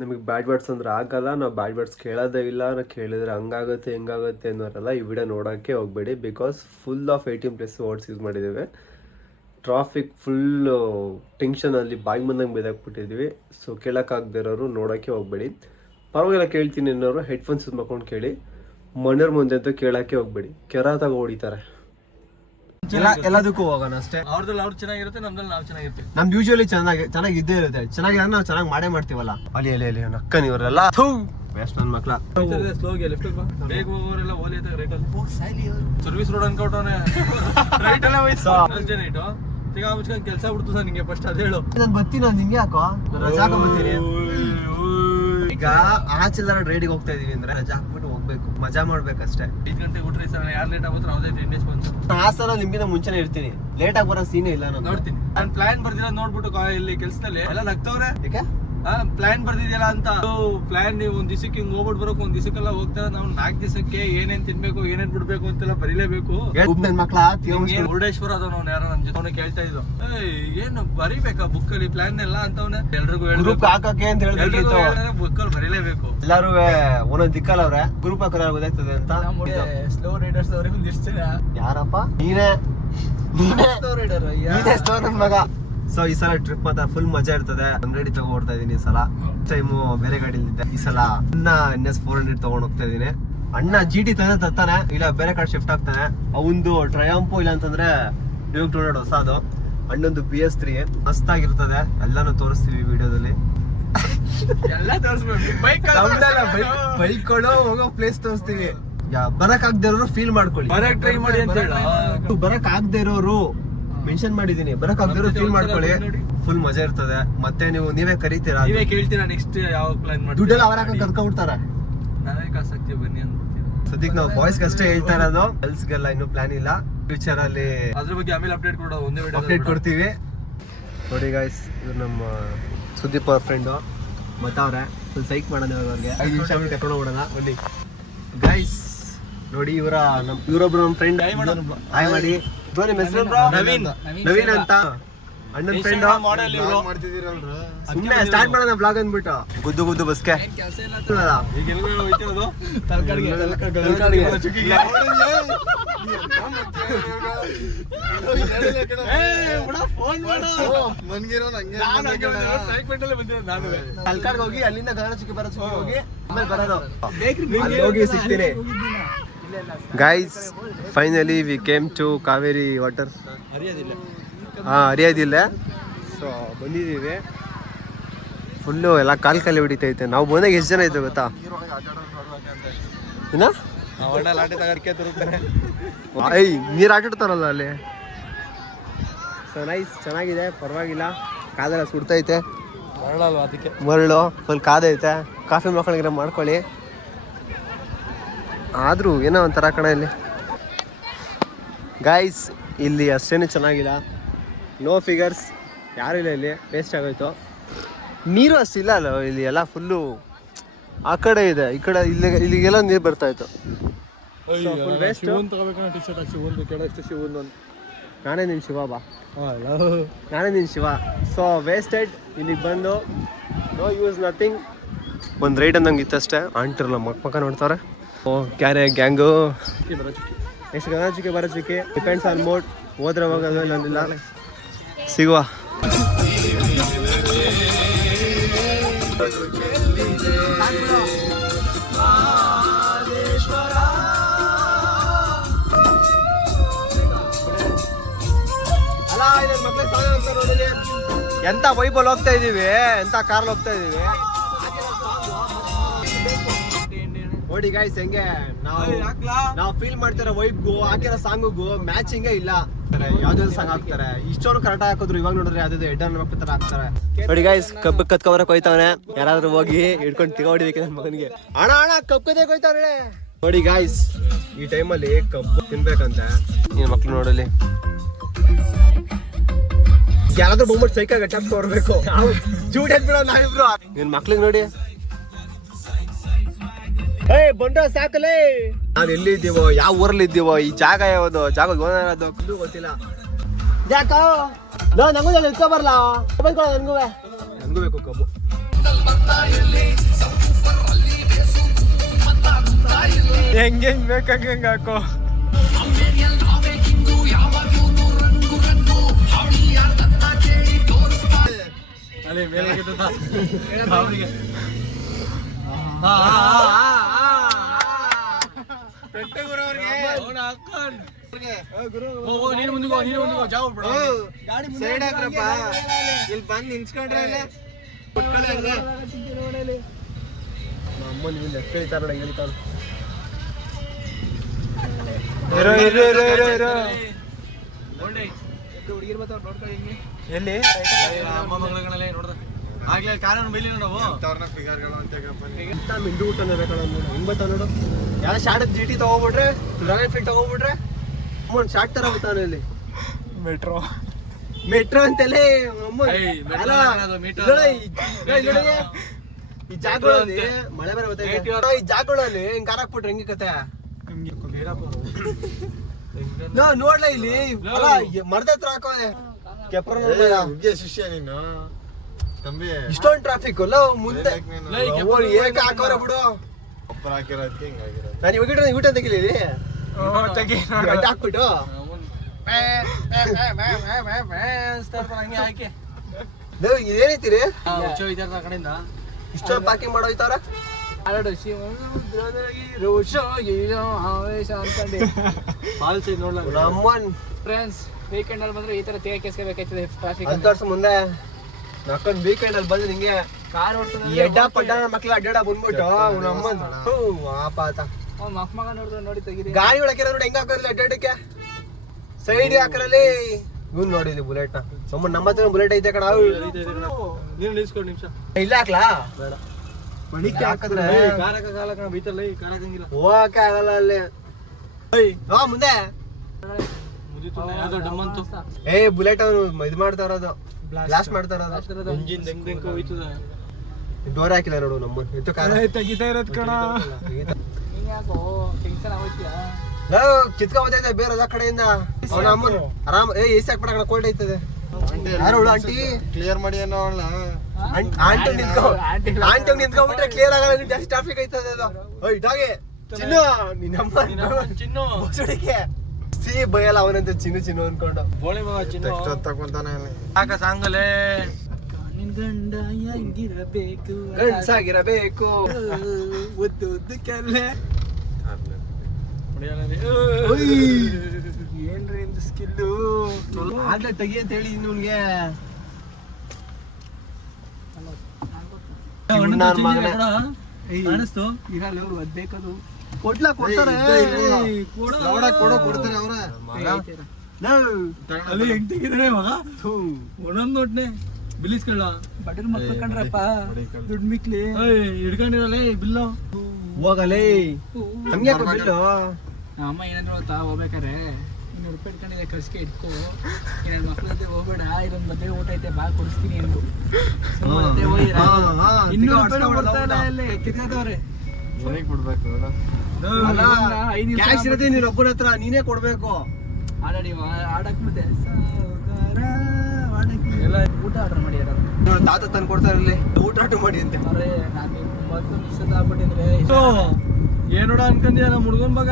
ನಮಗೆ bad words ಅಂದ್ರೆ ಆಗಲ್ಲ, ನಾವು ಬ್ಯಾಡ್ ವರ್ಡ್ಸ್ ಕೇಳೋದೇ ಇಲ್ಲ, ನಾವು ಕೇಳಿದ್ರೆ ಹಂಗಾಗುತ್ತೆ ಹಿಂಗಾಗುತ್ತೆ ಅನ್ನೋರಲ್ಲ ಈ ವಿಡಿಯೋ ನೋಡೋಕ್ಕೆ ಹೋಗಬೇಡಿ. Because full of 18+ words use ಮಾಡಿದ್ದೇವೆ. ಟ್ರಾಫಿಕ್ ಫುಲ್ಲು ಟೆನ್ಷನಲ್ಲಿ ಬಾಯಿ ಬಂದಂಗೆ ಬೇದಾಕ್ಬಿಟ್ಟಿದ್ವಿ. ಸೊ ಕೇಳೋಕ್ಕಾಗದೇ ಇರೋರು ನೋಡೋಕ್ಕೆ ಹೋಗಬೇಡಿ. ಪರವಾಗಿಲ್ಲ ಕೇಳ್ತೀನಿ ಅನ್ನೋರು ಹೆಡ್ಫೋನ್ಸ್ ಯೂಸ್ ಮಾಡ್ಕೊಂಡು ಕೇಳಿ. ಮನೆಯವ್ರ ಮುಂದೆ ಅಂತೂ ಕೇಳೋಕ್ಕೆ ಹೋಗಬೇಡಿ, ಕೆರಾತಾಗ ಹೊಡಿತಾರೆ. ಎಲ್ಲದಕ್ಕೂ ಹೋಗೋಣ ಅಷ್ಟೇ. ಅವ್ರದಲ್ಲಿ ಅವ್ರು ಚೆನ್ನಾಗಿರುತ್ತೆ, ನಮ್ದಲ್ಲಿ ನಾವು ಚೆನ್ನಾಗಿರ್ತೀವಿ. ನಮ್ದು ಯೂಶುವಲಿ ಚೆನ್ನಾಗಿ ಇದ್ದೇ ಇರುತ್ತೆ. ಚೆನ್ನಾಗಿ ನಾವು ಚೆನ್ನಾಗಿ ಮಾಡೇ ಮಾಡ್ತೀವಲ್ಲ. ಅಲ್ಲಿ ಅಕ್ಕನ್ ಇವರೆಲ್ಲ ಬೆಸ್ಟ್ ನನ್ನ ಮಕ್ಳ. ಸ್ಲೋಗೆ ಲೆಫ್ಟ್ ಬೇಗ ಹೋಗೋರೆಲ್ಲ ಓಲಿ ಸರ್ವಿಸ್ ರೋಡ್ ಅನ್ಕೊಟ್ಟವನೆ ರೈಟ್ ಅಲ್ಲ ವಯಸ್ಸು ನೈಟು ತಿಗ ಮುಚ್ಕೊಂಡು ಕೆಲಸ ಬಿಡ್ತು ಸರ್ ನಿಂಗೆ ಫಸ್ಟ್ ಅದೇ ಹೇಳು. ನಾನು ಬರ್ತೀನಿ, ನಾನು ನಿಂಗೆ ಹಾಕೋ ರಜಾ ಹಾಕೊಂಡ್ಬರ್ತೀನಿ. ಈಗ ಆಚೆಲ್ಲ ರೈಡಿಗೆ ಹೋಗ್ತಾ ಇದೀವಿ ಅಂದ್ರೆ ರಜಾ ಹಾಕ್ಬಿಟ್ಟು ಹೋಗ್ಬೇಕು, ಮಜಾ ಮಾಡ್ಬೇಕಷ್ಟೇ. 5 ಗಂಟೆಗೆ ಊಟ ಸರ್ ಯಾರು ಲೇಟ್ ಆಗುತ್ತೆ ಅವ್ರದೇ 10 ಡೇಸ್ ಬಂತು. ಆ ಸಲ ನಿಮ್ಗಿಂತ ಮುಂಚೆನೇ ಇರ್ತೀನಿ, ಲೇಟ್ ಆಗಿ ಬರೋ ಸೀನೇ ಇಲ್ಲ. ನಾನು ನೋಡ್ತೀನಿ, ನಾನು ಪ್ಲಾನ್ ಬರ್ದಿರ ನೋಡ್ಬಿಟ್ಟು ಇಲ್ಲಿ ಕೆಲ್ಸದಲ್ಲಿ ಎಲ್ಲ ನಗ್ತವ್ರೆ. ಯಾಕೆ ಪ್ಲಾನ್ ಬರ್ದಿದ್ಯಲ್ಲ ಅಂತ. ಪ್ಲಾನ್ ನೀವು ಒಂದ್ ದಿವಸಕ್ಕೆ ಹಿಂಗ್ ಹೋಗ್ಬಿಟ್ಟು ಬರೋಕೆ ಒಂದ್ ದಿವಸಕ್ಕೆಲ್ಲ ಹೋಗ್ತಾರೆ. ನಾವು 4 ದಿವಸಕ್ಕೆ ಏನೇನ್ ತಿನ್ಬೇಕು ಏನೇನ್ ಬಿಡ್ಬೇಕು ಅಂತೆಲ್ಲ ಬರೀಲೇಬೇಕು. ನನ್ ಮಕ್ಳ ಮುರುಡೇಶ್ವರ ಅದವ್ ಅವ್ನು ಯಾರೋ ನಮ್ ಜೊತೆ ಕೇಳ್ತಾ ಇದ್ದು, ಏನು ಬರೀಬೇಕಾ ಬುಕ್ ಅಲ್ಲಿ ಪ್ಲಾನ್ ಎಲ್ಲ ಅಂತವನೆ. ಎಲ್ರಿಗೂ ಹಾಕಕ್ಕೆ ಅಂತ ಹೇಳ್ಬೇಕು, ಬುಕ್ ಅಲ್ಲಿ ಬರೀಲೇಬೇಕು. ಎಲ್ಲಾರು ಒಂದೊಂದ್ ದಿಕ್ಕಲ್ಲ ಅವ್ರೆ ಗ್ರೂಪ್ ಹಾಕೋದ್ರೆ ಗೊತ್ತಾಗ್ತದೆ ಅಂತ. ಸ್ಲೋ ರೈಡರ್ಸ್ ಅವ್ರಿಗೆ ಒಂದಿಷ್ಟು ಜನ ಯಾರಪ್ಪ ನೀನೇ ಸ್ಲೋ ನನ್ ಮಗ. ಸೊ ಈ ಸಲ ಟ್ರಿಪ್ ಮಾತ್ರ ಫುಲ್ ಮಜಾ ಇರ್ತದೆ. 100 ತಗೊಂಡ್ತಾ ಇದೀನಿ ಈ ಸಲ. ಟೈಮು ಬೇರೆ ಗಾಡಿಲಿದ್ದೆ, ಈ ಸಲ NS 400 ತಗೊಂಡ್ ಹೋಗ್ತಾ ಇದೀನಿ. ಅಣ್ಣ GT ತರ್ತಾನೆ, ಇಲ್ಲ ಬೇರೆ ಕಡೆ ಶಿಫ್ಟ್ ಆಗ್ತಾನೆ. ಅವಂದು ಟ್ರಯಾಂಪು ಇಲ್ಲ ಅಂತಂದ್ರೆ ಡ್ಯೂಕ್ 200 ಹೊಸದು. ಅಣ್ಣೊಂದು BS3 ಮಸ್ತಾಗಿರ್ತದೆ. ಎಲ್ಲಾನು ತೋರಿಸ್ತೀವಿ ವಿಡಿಯೋದಲ್ಲಿ. ಎಲ್ಲ ತೋರಿಸ್ಬೇಕು, ಬೈಕ್ಗಳು ಹೋಗೋ ಪ್ಲೇಸ್ ತೋರಿಸ್ತೀವಿ. ಬರಕ್ ಆಗದೆ ಇರೋರು ಫೀಲ್ ಮಾಡ್ಕೊಳ್ಳಿ, ಬರಕ್ ಟ್ರೈ ಮಾಡಿ ಅಂತ ಹೇಳ. ಬರಕ್ ಆಗದೆ ಇರೋರು ಮೆನ್ಷನ್ ಮಾಡಿದೀನಿ, ಬರಕ್ ಆಗದೆ ಇರೋರು ಫೀಲ್ ಮಾಡ್ಕೊಳ್ಳಿ. ಫುಲ್ ಮಜಾ ಇರ್ತದೆ. ಮತ್ತೆ ನೀವೇ ಕರೀತೀರಾ, ನೀವೇ ಕೇಳ್ತೀರಾ ನೆಕ್ಸ್ಟ್ ಯಾವ ಪ್ಲಾನ್ ಮಾಡಿ. ದುಡ್ಡೆಲ್ಲ ಅವರ ಕರ್ಕೊಂಡ್ಬಿಡ್ತಾರೆ, ನಾವೇ ಕಾಸು ಹಾಕ್ತೀವಿ ಬನ್ನಿ ಅಂದ್ಬಿಡ್ತೀವಿ. ಸದ್ಯಕ್ಕೆ ನಾವು ಬಾಯ್ಸ್ಗೆ ಅಷ್ಟೇ ಹೇಳ್ತಾ ಇರೋದು, ಗರ್ಲ್ಸ್ಗೆಲ್ಲ ಇನ್ನೂ ಪ್ಲಾನ್ ಇಲ್ಲ. ಫ್ಯೂಚರ್ ಅಲ್ಲಿ ಅದ್ರ ಬಗ್ಗೆ ಆಮೇಲೆ ಅಪ್ಡೇಟ್ ಕೊಡೋ, ಒಂದೇ ವಿಡಿಯೋ ಅಪ್ಡೇಟ್ ಕೊಡ್ತೀವಿ. ನೋಡಿ ಗೈಸ್, ಇದು ನಮ್ಮ ಸುದೀಪ್ ಅವ್ರ ಫ್ರೆಂಡು ಮತ್ತವ್ರೆ. ಫುಲ್ ಸೈಕ್ ಮಾಡೋಣ ಅವ್ರಿಗೆ. 5 ನಿಮಿಷ ಆಮೇಲೆ ಕರ್ಕೊಂಡು ಹೋಗೋಣ ಬನ್ನಿ ಗೈಸ್. ನೋಡಿ ಇವರೊಬ್ರು ನಮ್ಮ ಫ್ರೆಂಡ್. ಹಾಯ್ ಮಾಡಿ ಬ್ರೋ. ನಿಮ್ಮ ಹೆಸರು ಬ್ರೋ? ನವೀನ್ ಅಂತ ಅಣ್ಣನ ಫ್ರೆಂಡ್. ಸುಮ್ಮನೆ ಸ್ಟಾರ್ಟ್ ಮಾಡೋಣ ಬ್ಲಾಗ್ ಅಂದ್ಬಿಟ್ಟು ಗುದ್ದು ಬಸ್ಗೆ. ಈಗ ಎಲ್ಗೂ ಹೋಯ್ತಿರೋದು ತಲ್ಕಾಡ್ಗೆ ಹೋಗಿ ಅಲ್ಲಿಂದ ಗಗನಚುಕ್ಕಿ ಹೋಗಿ ಆಮೇಲೆ ಬರೋದು. ಹೋಗಿ ಸಿಗ್ತೀನಿ guys. Finally we came to Kaveri water. ಹರಿಯೋದಿಲ್ಲ. ಸೊ ಬಂದಿದ್ದೀವಿ. ಫುಲ್ಲು ಎಲ್ಲ ಕಾಲಿ ಹೊಡಿತೈತೆ. ನಾವು ಬಂದಾಗ ಎಷ್ಟು ಜನ ಇತ್ತು ಗೊತ್ತಾ? ಏನ ನೀರು ಆಟಾಡ್ತಾರಲ್ಲ ಅಲ್ಲಿ. ಸೊ ನೈಸ್, ಚೆನ್ನಾಗಿದೆ, ಪರವಾಗಿಲ್ಲ. ಕಾದೆಲ್ಲ ಸುಡ್ತೈತೆ, ಅದಕ್ಕೆ ಮರಳು ಫುಲ್ ಕಾದೈತೆ. ಕಾಫಿ ಮಕ್ಕಳಿಗೆ ಮಾಡ್ಕೊಳ್ಳಿ. ಆದರೂ ಏನೋ ಒಂಥರ ಕಣ ಇಲ್ಲಿ ಗೈಸ್. ಇಲ್ಲಿ ಅಷ್ಟೇನು ಚೆನ್ನಾಗಿಲ್ಲ, ನೋ ಫಿಗರ್ಸ್, ಯಾರು ಇಲ್ಲ ಇಲ್ಲಿ. ವೇಸ್ಟ್ ಆಗೋಯ್ತು. ನೀರು ಅಷ್ಟಿಲ್ಲ ಅಲ್ಲ ಇಲ್ಲಿ, ಎಲ್ಲ ಫುಲ್ಲು ಆ ಕಡೆ ಇದೆ, ಈ ಕಡೆ ಇಲ್ಲಿಗೆಲ್ಲ ನೀರು ಬರ್ತಾಯಿತ್ತು. ನಾನೇ ನಿನ್ನ ಶಿವ ಬಾ, ನಾನೇ ನಿನ್ನ ಶಿವ. So wasted. ಇಲ್ಲಿಗೆ ಬಂದು ನೋ ಯೂಸ್, ನಥಿಂಗ್. ಒಂದು ರೈಡ್ ಅನ್ನಂಗೆ ಇತ್ತಷ್ಟೇ. ಆಂಟಿರಲ್ಲ ಮಕ್ಕ ನೋಡ್ತಾರೆ. ಓ ಕ್ಯಾರೆ gang. Next Gaganachukki Barachukki, depends on mode. ಹೋದ್ರೆ ಹೋಗೋದು, ಇಲ್ಲೊಂದಿಲ್ಲ. ಸಿಗುವ. ಎಂತ ವೈಬಲ್ ಹೋಗ್ತಾ ಇದೀವಿ, ಎಂತ ಕಾರಲ್ಲಿ ಹೋಗ್ತಾ ಇದೀವಿ ನೋಡಿ ಗೈಸ್. ಹೆಂಗೆ ನಾವು ಫೀಲ್ ಮಾಡ್ತಾರೆ ವೈಬ್ಗೂ ಹಾಕಿರೋ ಸಾಂಗಿಗೂ ಮ್ಯಾಚಿಂಗೇ ಇಲ್ಲ. ಯಾವ್ದಾದ್ರು ಸಾಂಗ್ ಹಾಕ್ತಾರೆ, ಇಷ್ಟೊಂದು ಕರೆಕ್ಟ್ ಹಾಕಿದ್ರು. ಇವಾಗ ನೋಡಿದ್ರೆ ಯಾವ್ದಾದ್ರು ಹೆಡ್ ಮಕ್ಕಳ ತರ ಹಾಕ್ತಾರೆ. ನೋಡಿ ಗೈಸ್, ಕಬ್ಬು ಕತ್ಕೊಬರಕ್ ಹೋಯ್ತವನೆ. ಯಾರಾದ್ರೂ ಹೋಗಿ ಹಿಡ್ಕೊಂಡು ತಿಗೋಡಿಬೇಕು ನನ್ನ ಮಗನಿಗೆ. ಅಣ್ಣ ಕಬ್ಬು ಕದೇ ಹೋಯ್ತವ್ರೆ. ನೋಡಿ ಗೈಸ್, ಈ ಟೈಮಲ್ಲಿ ಕಬ್ಬು ತಿನ್ಬೇಕಂತ ನಿನ್ ಮಕ್ಳು ನೋಡಲಿ. ಯಾರಾದ್ರೂ ಬಹುಮಟ್ ಸೈಕಾಗ ಗಟ್ಟಾಕ್ಸ್ಕೊ ಬರ್ಬೇಕು. ಜೂಡ್ ಎದ್ಬಿಡೋ ನಾವಿಬ್ರು. ನಿನ್ ಮಕ್ಳಿಗೆ ನೋಡಿ, ಬಂಡ ಸಾಕಲೇ. ನಾವ್ ಎಲ್ಲಿದ್ದೀವೋ, ಯಾವ ಊರಲ್ಲಿ ಇದ್ದೀವೋ, ಈ ಜಾಗ ಯಾವುದು, ಜಾಗ ಅದು ಗೊತ್ತಿಲ್ಲ. ಯಾಕೋ ನಂಗೂ ಎತ್ಕೊ ಬರ್ಲಾ? ನನ್ಗೂ ಬೇಕು ಕಬ್ಬು. ಹೆಂಗೆ ಬೇಕಾಗ ಹೆಂಗೆ ಹಾಕೋ. ಅಲ್ಲಿ ಮೇಲೆ ನೀನು ಮುಂದಿಗೋ ಜಾವ್ ಬಿಡ ಸೈಡ್ ಹಾಕ್ರಪ್ಪ, ಇಲ್ಲಿ ಬಂದು ನಿಂತ್ಕೊಂಡ್ರೆ ಅಮ್ಮನ ಇಲ್ಲಿ ಎಫ್ ಹೇಳ್ತಾರ ನೋಡಿ ಹೇಳ್ತಾರ. ಹುಡುಗಿರ್ ಬರ್ತಾವ ನೋಡ್ಕೊಳ್ಳಿ ಹಿಂಗೆ ಎಲ್ಲಿ ಅಮ್ಮ ಮಗಳೇ ನೋಡ್ದ ಆಗ್ಲೇ ಕಾರಣ ಬೈಲಿ ನಾವು ಮಿಂಡು ಊಟ ಹಿಂಗ್ ಬರ್ತಾವ ನೋಡು. ಯಾವ ಶಾರ್ಟ್ ಜಿ ಟಿ ತಗೋಬಿಟ್ರೆ ರಾಯಲ್ ಫೀಲ್ಡ್ ತಗೋಬಿಟ್ರೆ ಅಮ್ಮನ್ ಶಾರ್ಟ್ ತರ ಬರ್ತಾನೆ ಇಲ್ಲಿ. ಮೆಟ್ರೋ ಅಂತಲೇ ಈ ಜಾಗಗಳಲ್ಲಿ ಮಳೆ ಬರ ಬರ್ತೈತೆ. ಈ ಜಾಗಗಳಲ್ಲಿ ಹಿಂಗ್ ಕಾರ್ ಹಾಕ್ಬಿಟ್ರೆ ಹೆಂಗೆ ಕತೆ ನೋಡ್ಲ ಇಲ್ಲಿ ಮರದ ಹತ್ರ ಹಾಕೋದೆ ಶಿಷ್ಯ ನೀನು ತಂಬಿ ಇಷ್ಟೊಂದು ಟ್ರಾಫಿಕ್ ಅಲ್ಲ ಮುಂದೆ ಏಕ ಹಾಕೋರೆ ಬಿಡು. ಹಾಕಿರೋದಕ್ಕೆ ಹಿಂಗಾಗಿರೋದು. ನಾನು ಇವಾಗ ಊಟ ತೆಗಿಲಿ ಹಾಕ್ಬಿಟ್ಟು ಹಂಗೆ ಹಾಕಿ ನೀವು ಇದೇನೈತಿರಿ ಕಡೆಯಿಂದ ಇಷ್ಟೊಂದು ಪ್ಯಾಕಿಂಗ್ ಮಾಡೋಯ್ತಾರ. ನಮ್ಮನ್ ಫ್ರೆಂಡ್ಸ್ ವೀಕೆಂಡ್ ಅಲ್ಲಿ ಬಂದ್ರೆ ಈ ತರ ತೆಗೆಸ್ಕೋಬೇಕಾಯ್ತದೆ ಟ್ರಾಫಿಕ್ ಅಂತ ವರ್ಷ ಮುಂದೆ ನಕ್ಕೊಂಡ್ ವೀಕೆಂಡ್ ಅಲ್ಲಿ ಬಂದು ನಿಂಗೆ ಕಾರ್ ಎಡ್ಡ ಪಡ್ಡ ಮಕ್ಳು ಅಡ್ಡಾಡ ಬಂದ್ಬಿಟ್ಟು ನಮ್ಮನ್ ಆಪಾತ ಮಗ ನೋಡಿದ್ರೆ ನೋಡಿ ತೆಗೀರಿ. ಗಾಡಿ ಒಳಗೆ ನೋಡಿ ಹೆಂಗ್ ಹಾಕೋದಿಲ್ಲ ಅಡ್ಡಾಡಕ್ಕೆ ಸೈಡ್ ಹಾಕರಲ್ಲಿ ಇವ್ನು ನೋಡಿದ್ವಿ ಬುಲೆಟ್ ನ ಸುಮ್ಮನೆ ನಮ್ಮ ಹತ್ರ ಬುಲೆಟ್ ಐತೆ ಕಣ. ನೀನು ನಿಲ್ಸ್ಕೊಂಡು ನಿಮಿಷ ಇಲ್ಲ ಹಾಕ್ಲಾ ಬೇಡ ಮಣಿಕೆ ಹಾಕಿದ್ರೆ ಕಾಲ ಬೈತಲ್ಲ ಕಾರ್ ಹಾಕಂಗಿಲ್ಲ ಹೋಗಕ್ಕೆ ಆಗಲ್ಲ ಅಲ್ಲಿ. ಮುಂದೆ ಯಾವ್ದೋ ಡಮ್ಮಂತು ಬುಲೆಟ್ ಅವನು ಇದು ಮಾಡ್ತಾ ಇರೋದು ಬ್ಲಾಸ್ಟ್ ಮಾಡ್ತಾ ಇರೋದು. ಇಂಜಿನ್ ಹೆಂಗ್ ಹೋಯ್ತದ ಡೋರ್ ಹಾಕಿಲ್ಲ ನೋಡು ನಮ್ಮ ತೆಗಿತಾ ಇರೋದ್ ಕಣ. ಯಾಕೋ ಟೆನ್ಷನ್ ಆಗೋಯ್ತಿಯಾ? ಕಿತ್ಕೊಂಬತ್ತೈತೆ ಬೇರೆ ಎಲ್ಲ ಕಡೆಯಿಂದ ಅವನ ಅಮ್ಮನ್ ಆರಾಮ್ ಎಸಿ ಹಾಕ್ಬಿಡ ಕೋಲ್ಡ್ ಐತದೆ. ಯಾರು ಆಂಟಿ ಕ್ಲಿಯರ್ ಮಾಡಿ ಅನ್ನೋ ಆಂಟಿ ನಿಂತ್ಕೊಂಡ್ಬಿಟ್ರೆ ಕ್ಲಿಯರ್ ಆಗಲ್ಲ, ಜಾಸ್ತಿ ಟ್ರಾಫಿಕ್ ಐತದೆ ಅದು. ಡಾಗೆ ಚಿನ್ನು ಚಿನ್ನು ಬಸುಡಿಕೆ ಸಿ ಬಯಲ್ಲ ಅವನಂತ ಚಿನ್ನು ಅನ್ಕೊಂಡು ಬೋಳಿ ಮಗ ಚಿನ್ನು ತಗೊಂತಾನೆ ಯಾಕ ಸಾಂಗಲೇ ನಿನ್ ಗಂಡ ಹೆಂಗಿರಬೇಕು ಗಂಡ್ಸಾಗಿರಬೇಕು ಉದ್ದು ಉದ್ದಕ್ಕೆಲ್ಲೇ ಏನ್ರಿ ನಿಮ್ದು ಸ್ಕಿಲ್ಲು ಆಗ್ಲೇ ತೆಗಿ ಅಂತ ಹೇಳಿ ನಿಮ್ಗೆ ಕಾಣಿಸ್ತು ಇರಲ್ಲ ಅವ್ರು ಒದ್ಬೇಕದು ಕೊಡ್ಲಾ ಕೊಡ್ತಾರೆ ಕೊಡ್ತಾರೆ ಅವ್ರ ಅಲ್ಲಿ ಹೆಂಗ್ ತೆಗಿದ್ರೆ ಮಗ ಒಂದೊಂದ್ ನೋಟ್ನೆ ಬಿಲ್ಲಿಸ್ಕೊಳ್ಳ ಬಡರ್ ಮಕ್ಳು ಕಂಡ್ರಪ್ಪ ದುಡ್ಡು ಮಿಕ್ಲಿ ಹಿಡ್ಕೊಂಡಿರಲ್ಲ ಬಿಲ್ಲು ಹೋಗಲೇ ನಮ್ಗೆ ಬಿಲ್ಲು. ನಮ್ಮ ಅಮ್ಮ ಏನಂದ್ರೆ ಗೊತ್ತಾ ಹೋಗ್ಬೇಕಾರೆ 200 ರೂಪಾಯಿ ಇಟ್ಕೊಂಡಿದೆ ಖರ್ಚಿಗೆ ಇಟ್ಕೋ, ನನ್ನ ಮಕ್ಳ ಜೊತೆ ಹೋಗ್ಬೇಡ, ಇದೊಂದು ಮದುವೆ ಊಟ ಐತೆ ಬಾ ಕೊಡಿಸ್ತೀನಿ ಎಂದು 200 ರೂಪಾಯಿ ಕೊಡ್ತಾ ಇಲ್ಲ ಅಲ್ಲಿ ಕಿತ್ಕೊಂಡವ್ರೆ. ಕೊಡ್ಬೇಕು ಕ್ಯಾಶ್ ಇರತ್ತೆ ನೀನ್ ಒಬ್ಬನ ಹತ್ರ ನೀನೇ ಕೊಡ್ಬೇಕು. ಆಡಾಡಿ ಆಡಕ್ ಮತ್ತೆ ಊಟ ಆರ್ಡರ್ ಮಾಡಿ ತಾತ ತಂದು ಕೊಡ್ತಾರೆ ಇಲ್ಲಿ ಊಟ ಆಟ ಮಾಡಿ ಅಂತ. ಅರೆ ನಾನು ಮೊದಲು ಮಿಸ್ ಆಗ್ಬಿಟ್ಟಿದ್ರೆ ಏನೋಡ ಅನ್ಕಂದಿಯ ನಮ್ಮ ಹುಡ್ಗನ್ ಮಗ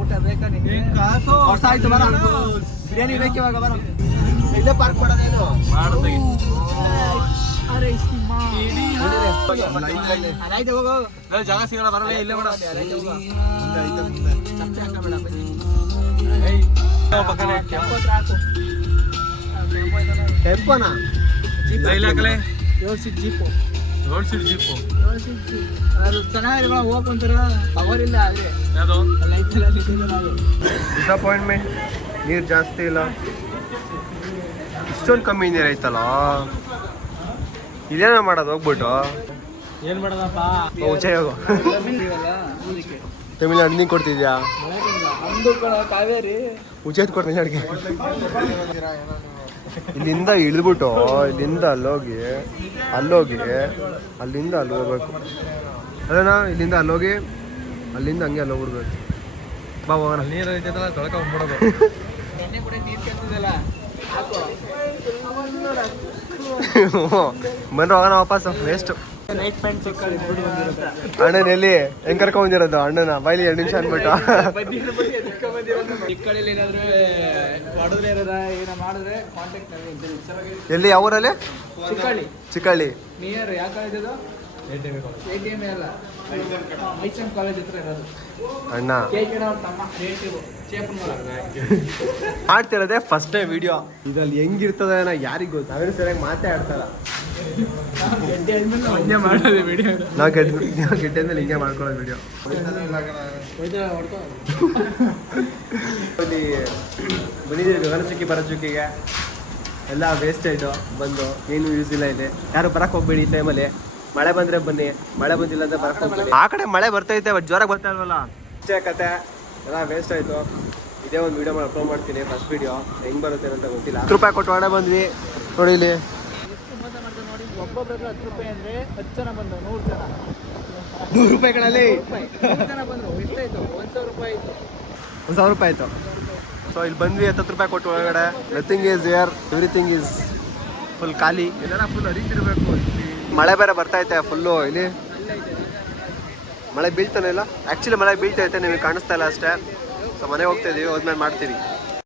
ಊಟ ಬೇಕಾ ನಿಂಗೆ? ಕಾಸು ವರ್ಷ ಆಯ್ತು ಬರ ಬಿರಿಯಾನಿ ಬೇಕು ಇವಾಗ ಬರ ಇಲ್ಲೇ ಪಾರ್ಕ್ ಮಾಡೋದೇನು ಆಯ್ತು ಹೋಗು ಜಾಗ ಸಿಗಲ್ಲ ಬರಲ್ಲ ಇಲ್ಲೇ ಮಾಡ ಟೆಂಪೋನ ಜೀಪು ರೋಡ್ ಜೀಪು ಅದು ಚೆನ್ನಾಗಿದೆ ಹೋಗ್ಕೊಂತಾರ ಪವರ್ ಇಲ್ಲ ಆದ್ರೆ ಯಾವ್ದು ಡಿಸಪಾಯಿಂಟ್ಮೆಂಟ್. ನೀರು ಜಾಸ್ತಿ ಇಲ್ಲ, ಇಷ್ಟೊಂದು ಕಮ್ಮಿ ನೀರು ಐತಲ್ಲ. ಇದೇನ ಮಾಡೋದು ಹೋಗ್ಬಿಟ್ಟು ಏನ್ ಮಾಡೋದಪ್ಪ ಉಚ್ಚೆ ಹೋಗು. ತಮಿಳ್ನಾಡು ನೀನು ಕೊಡ್ತಿದ್ಯಾ? ಅಂದು ಕಾವೇರಿ ಉಚ್ಚೆತ್ ಕೊಡ್ತೀನಿ ಅಡಿಗೆ. ಇಲ್ಲಿಂದ ಇಳಿದ್ಬಿಟ್ಟು ಇಲ್ಲಿಂದ ಅಲ್ಲೋಗಿ ಅಲ್ಲಿಂದ ಅಲ್ಲಿ ಹೋಗ್ಬೇಕು. ಅದೇನಾ ಇಲ್ಲಿಂದ ಅಲ್ಲೋಗಿ ಅಲ್ಲಿಂದ ಹಂಗೆ ಅಲ್ಲಿ ಹೋಗ್ಬಿಡ್ಬೇಕು. ಬಾ ಹೋಗೋಣ. ನೀರು ಐತೈತಲ್ಲ ತೊಳ್ಕೊಂಡ್ಬಿಡೋದು. ಎಣ್ಣೆ ಕೂಡ ನೀರು ಕೇಳ್ತಿದ್ದಲ್ಲ ಬನ್ನಿ ಹೋಗೋಣ ವಾಪಸ್ ವೇಸ್ಟ್. ನೈಟ್ ಪ್ಯಾಂಟ್ ಚಿಕ್ಕಳಿ ಅಣ್ಣನ ಎಲ್ಲಿ ಹೆಂಗ್ ಕರ್ಕೊಂಡ್ ಬಂದಿರೋದು ಅಣ್ಣನ ಬೈಲಿ 2 ನಿಮಿಷ ಅನ್ಬಿಟ್ಟು. ಚಿಕ್ಕಳಿಲಿ ಏನಾದ್ರು ಹೊಡೆದ್ರೆ ಇರೋದ ಏನೋ ಮಾಡಿದ್ರೆ ಕಾಂಟ್ಯಾಕ್ಟ್ ಎಲ್ಲಿ ಯಾವ ಊರಲ್ಲಿ? ಚಿಕ್ಕಳ್ಳಿ ಚಿಕ್ಕಳ್ಳಿ. ನಿಯರ್ ಯಾವ ಕಾಲೇಜ್ ಅದು? ATM ಅಲ್ಲ, ಐಸಮ್ ಕಾಲೇಜ್ ಹತ್ರ ಇರೋದು. ಅಣ್ಣ ಕೇಳ್ಕೇಳ ಅವ್ರ ತಮ್ಮ ರಿಲೇಟಿವ್ ಚೇಪನ್ ಆಡ್ತಿರೋದೇ ಫಸ್ಟ್ ಟೈಮ್ ವಿಡಿಯೋ. ಇದ್ರಲ್ಲಿ ಹೆಂಗಿರ್ತದೆ ನಾ ಯಾರಿಗ್ ಗೊತ್ತು. ಅವನು ಸರಿಯಾಗಿ ಮಾತಾಡ್ತಾರ. ಹಂಗೆ ಮಾಡೋದು ವಿಡಿಯೋ. ನಾವು ಗೆಡ್ಡೆದ್ಮೇಲೆ ಹಿಂಗೆ ಮಾಡ್ಕೊಳ್ಳೋದು ವಿಡಿಯೋ. ಅಲ್ಲಿ ಬಂದಿದ್ದೀವಿ ಗಗನಚುಕ್ಕಿ ಭರಚುಕ್ಕಿಗೆ. ಎಲ್ಲ ವೇಸ್ಟ್ ಆಯಿತು ಬಂದು, ಏನು ಯೂಸ್ ಇಲ್ಲ ಇದೆ. ಯಾರು ಬರಕ್ಕೆ ಹೋಗ್ಬೇಡಿ ಈ ಟೈಮಲ್ಲಿ. ಮಳೆ ಬಂದರೆ ಬನ್ನಿ, ಮಳೆ ಬಂದಿಲ್ಲ ಅಂದರೆ ಬರಕ್ಕೆ ಹೋಗ್ಬೇಡಿ. ಆ ಕಡೆ ಮಳೆ ಬರ್ತೈತೆ ಬಟ್ ಜೋರಾಗಿ ಬರ್ತಾ ಇಲ್ವಲ್ಲ. ಇಷ್ಟೇ ಕತೆ ಎಲ್ಲ ವೇಸ್ಟ್ ಆಯಿತು. ಇದೇ ಒಂದು ವೀಡಿಯೋ ಅಪ್ಲೋಡ್ ಮಾಡ್ತೀನಿ. ಫಸ್ಟ್ ವೀಡಿಯೋ ಹೆಂಗೆ ಬರುತ್ತೆ ಅಂತ ಗೊತ್ತಿಲ್ಲ. 10 ರೂಪಾಯಿ ಕೊಟ್ಟು ಹೊಡೆ ಬಂದ್ವಿ ನೋಡಿ ಇಲ್ಲಿ. ಎಷ್ಟು ಮೋಸ ಮಾಡ್ತಾರೆ ನೋಡಿ. ಒಬ್ಬೊಬ್ಬರು 10 ರೂಪಾಯಿ ಅಂದರೆ 10 ಜನ ಬಂದು 100 ಜನ 100 ರೂಪಾಯಿಗಳಲ್ಲಿ 100 ಜನ ಬಂದರು. ಎಷ್ಟಾಯಿತು? 1,000 ರೂಪಾಯಿ ಆಯಿತು. 1,000 ರೂಪಾಯಿ ಆಯಿತು. ಸೊ ಇಲ್ಲಿ ಬಂದ್ವಿ 10 ರೂಪಾಯಿ ಕೊಟ್ಟು ಒಳಗಡೆ. Nothing is air, everything is full ಖಾಲಿ. ಇದೆಲ್ಲ ಫುಲ್ ಹರಿತಿರ್ಬೇಕು. ಮಳೆ ಬೇರೆ ಬರ್ತೈತೆ ಫುಲ್ಲು. ಇಲ್ಲಿ ಮಳೆ ಬೀಳ್ತಾನೆ ಇಲ್ಲ. ಆ್ಯಕ್ಚುಲಿ ಮಳೆ ಬೀಳ್ತೈತೆ, ನಿಮಗೆ ಕಾಣಿಸ್ತಾ ಇಲ್ಲ ಅಷ್ಟೇ. ಸೊ ಮನೆಗೆ ಹೋಗ್ತಾ ಇದೀವಿ, ಹೋದ್ಮೇಲೆ ಮಾಡ್ತೀವಿ.